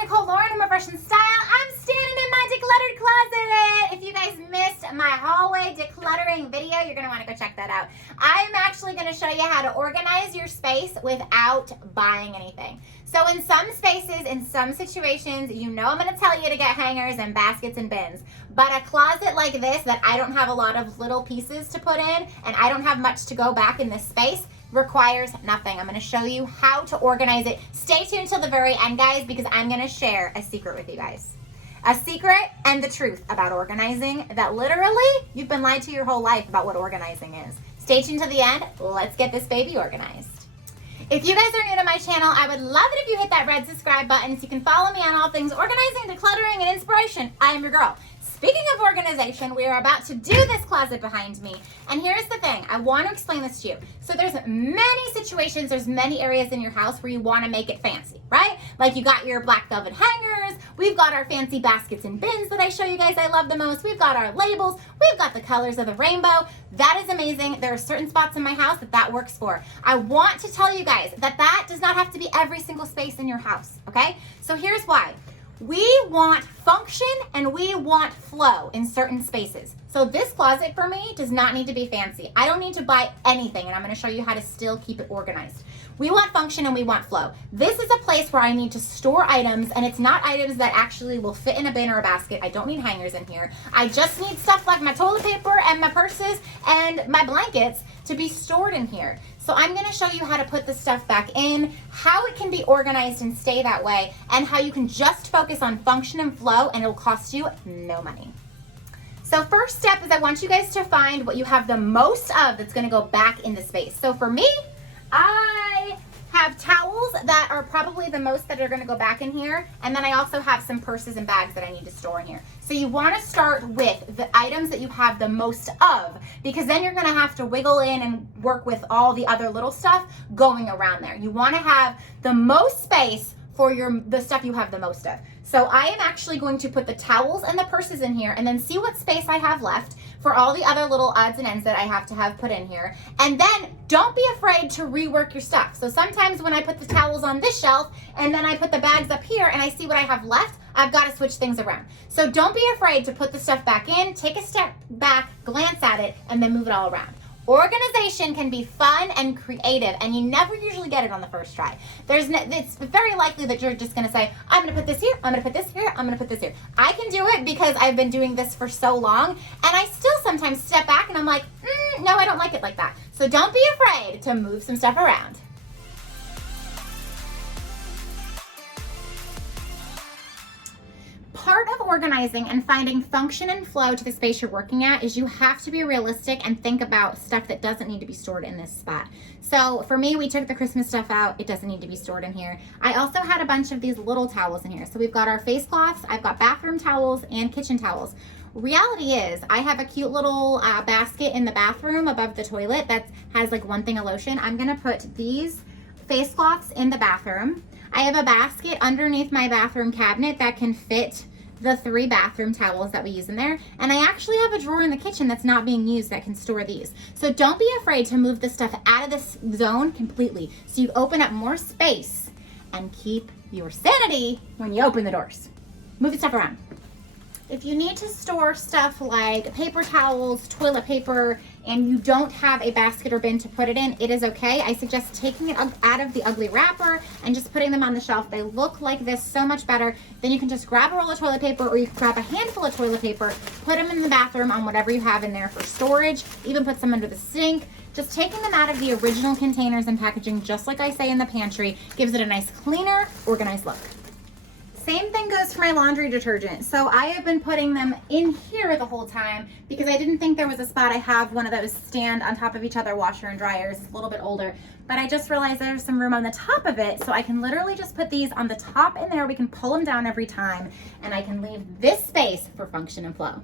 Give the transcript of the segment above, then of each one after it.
Nicole Lauren from Refresh and Style. I'm standing in my decluttered closet. If you guys missed my hallway decluttering video, you're gonna wanna go check that out. I'm actually gonna show you how to organize your space without buying anything. So in some spaces, in some situations, you know I'm gonna tell you to get hangers and baskets and bins. But a closet like this that I don't have a lot of little pieces to put in and I don't have much to go back in this space, requires nothing. I'm going to show you how to organize it. Stay tuned till the very end, guys, because I'm going to share a secret with you guys. A secret and the truth about organizing that literally you've been lied to your whole life about what organizing is. Stay tuned till the end. Let's get this baby organized. If you guys are new to my channel, I would love it if you hit that red subscribe button so you can follow me on all things organizing, decluttering, and inspiration. I am your girl. Speaking of organization, we are about to do this closet behind me. And here's the thing, I want to explain this to you. So there's many situations, there's many areas in your house where you want to make it fancy, right? Like you got your black velvet hangers, we've got our fancy baskets and bins that I show you guys I love the most, we've got our labels, we've got the colors of the rainbow. That is amazing. There are certain spots in my house that works for. I want to tell you guys that does not have to be every single space in your house, okay? So here's why. We want function and we want flow in certain spaces. So this closet for me does not need to be fancy. I don't need to buy anything, and I'm going to show you how to still keep it organized. We want function and we want flow. This is a place where I need to store items, and it's not items that actually will fit in a bin or a basket. I don't need hangers in here. I just need stuff like my toilet paper and my purses and my blankets to be stored in here. So I'm going to show you how to put this stuff back in, how it can be organized and stay that way, and how you can just focus on function and flow and it'll cost you no money. So first step is I want you guys to find what you have the most of that's going to go back into space. So for me, I have towels that are probably the most that are going to go back in here, and then I also have some purses and bags that I need to store in here. So you want to start with the items that you have the most of, because then you're going to have to wiggle in and work with all the other little stuff going around there. You want to have the most space for the stuff you have the most of. So I am actually going to put the towels and the purses in here and then see what space I have left for all the other little odds and ends that I have to have put in here. And then don't be afraid to rework your stuff. So sometimes when I put the towels on this shelf and then I put the bags up here and I see what I have left, I've got to switch things around. So don't be afraid to put the stuff back in, take a step back, glance at it, and then move it all around. Organization can be fun and creative, and you never usually get it on the first try. It's very likely that you're just gonna say, I'm gonna put this here, I'm gonna put this here, I'm gonna put this here. I can do it because I've been doing this for so long, and I still sometimes step back and I'm like, no, I don't like it like that. So don't be afraid to move some stuff around. Part of organizing and finding function and flow to the space you're working at is you have to be realistic and think about stuff that doesn't need to be stored in this spot. So for me, we took the Christmas stuff out. It doesn't need to be stored in here. I also had a bunch of these little towels in here. So we've got our face cloths, I've got bathroom towels and kitchen towels. Reality is I have a cute little basket in the bathroom above the toilet that has like one thing of lotion. I'm gonna put these face cloths in the bathroom. I have a basket underneath my bathroom cabinet that can fit the 3 bathroom towels that we use in there. And I actually have a drawer in the kitchen that's not being used that can store these. So don't be afraid to move the stuff out of this zone completely. So you open up more space and keep your sanity when you open the doors. Move the stuff around. If you need to store stuff like paper towels, toilet paper, and you don't have a basket or bin to put it in, it is okay. I suggest taking it out of the ugly wrapper and just putting them on the shelf. They look like this so much better. Then you can just grab a roll of toilet paper, or you can grab a handful of toilet paper, put them in the bathroom on whatever you have in there for storage, even put some under the sink. Just taking them out of the original containers and packaging, just like I say in the pantry, gives it a nice cleaner, organized look. Same thing goes for my laundry detergent. So I have been putting them in here the whole time because I didn't think there was a spot. I have one of those stand on top of each other washer and dryers. It's a little bit older, but I just realized there's some room on the top of it. So I can literally just put these on the top in there. We can pull them down every time, and I can leave this space for function and flow.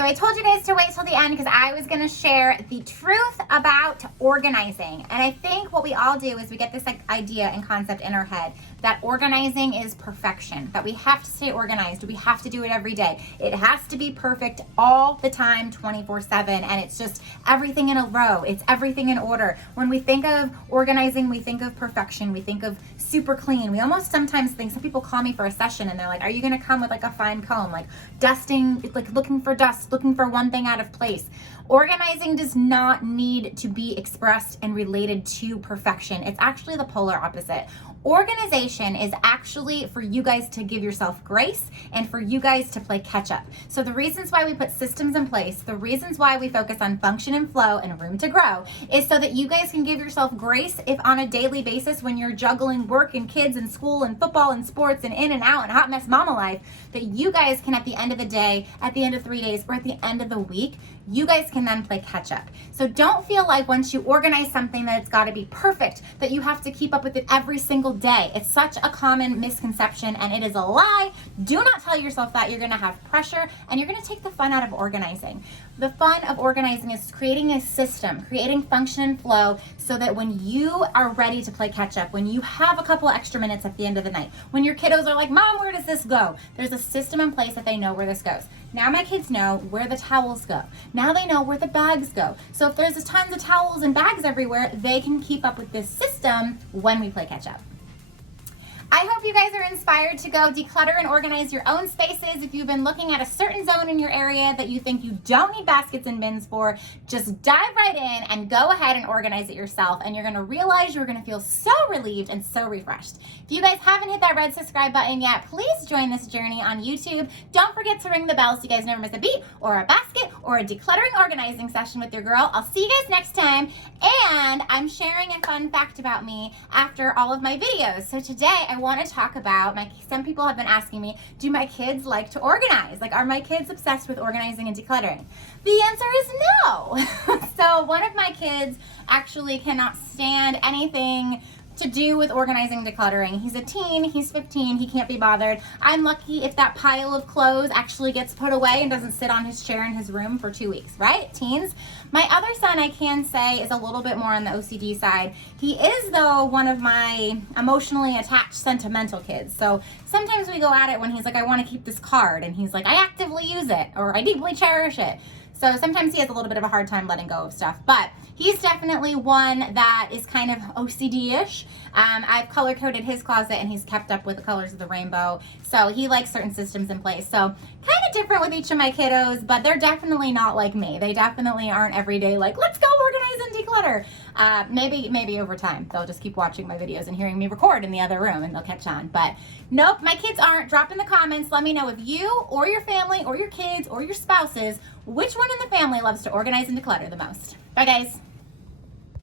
So I told you guys to wait till the end because I was going to share the truth about organizing. And I think what we all do is we get this idea and concept in our head that organizing is perfection, that we have to stay organized. We have to do it every day. It has to be perfect all the time, 24/7. And it's just everything in a row. It's everything in order. When we think of organizing, we think of perfection. We think of super clean. We almost sometimes think, some people call me for a session and they're like, are you going to come with like a fine comb, like dusting, like looking for dust, looking for one thing out of place. Organizing does not need to be expressed and related to perfection. It's actually the polar opposite. Organization is actually for you guys to give yourself grace and for you guys to play catch up. So the reasons why we put systems in place, the reasons why we focus on function and flow and room to grow is so that you guys can give yourself grace if on a daily basis when you're juggling work and kids and school and football and sports and in and out and hot mess mama life, that you guys can at the end of the day, at the end of 3 days, or at the end of the week, you guys can then play catch up. So don't feel like once you organize something that it's got to be perfect, that you have to keep up with it every single day. It's such a common misconception and it is a lie. Do not tell yourself that. You're going to have pressure and you're going to take the fun out of organizing. The fun of organizing is creating a system, creating function and flow so that when you are ready to play catch up, when you have a couple extra minutes at the end of the night, when your kiddos are like, Mom, where does this go? There's a system in place that they know where this goes. Now my kids know where the towels go. Now they know where the bags go. So if there's tons of towels and bags everywhere, they can keep up with this system when we play catch up. I hope you guys are inspired to go declutter and organize your own spaces. If you've been looking at a certain zone in your area that you think you don't need baskets and bins for, just dive right in and go ahead and organize it yourself. And you're gonna realize you're gonna feel so relieved and so refreshed. If you guys haven't hit that red subscribe button yet, please join this journey on YouTube. Don't forget to ring the bell so you guys never miss a beat or a basket or a decluttering organizing session with your girl. I'll see you guys next time. And I'm sharing a fun fact about me after all of my videos. So today I want to talk about some people have been asking me, do my kids like to organize? Like, are my kids obsessed with organizing and decluttering? The answer is no. So one of my kids actually cannot stand anything to do with organizing and decluttering. He's a teen, he's 15, he can't be bothered. I'm lucky if that pile of clothes actually gets put away and doesn't sit on his chair in his room for 2 weeks, right? Teens. My other son, I can say, is a little bit more on the OCD side. He is, though, one of my emotionally attached, sentimental kids. So sometimes we go at it when he's like, I want to keep this card, and he's like, I actively use it, or I deeply cherish it. So sometimes he has a little bit of a hard time letting go of stuff, but he's definitely one that is kind of OCD-ish. I've color-coded his closet and he's kept up with the colors of the rainbow. So he likes certain systems in place. So kind of different with each of my kiddos, but they're definitely not like me. They definitely aren't every day like, let's go organize and declutter. Maybe over time they'll just keep watching my videos and hearing me record in the other room and they'll catch on. But nope, my kids aren't. Drop in the comments. Let me know if you or your family or your kids or your spouses, which one in the family loves to organize and declutter the most. Bye, guys.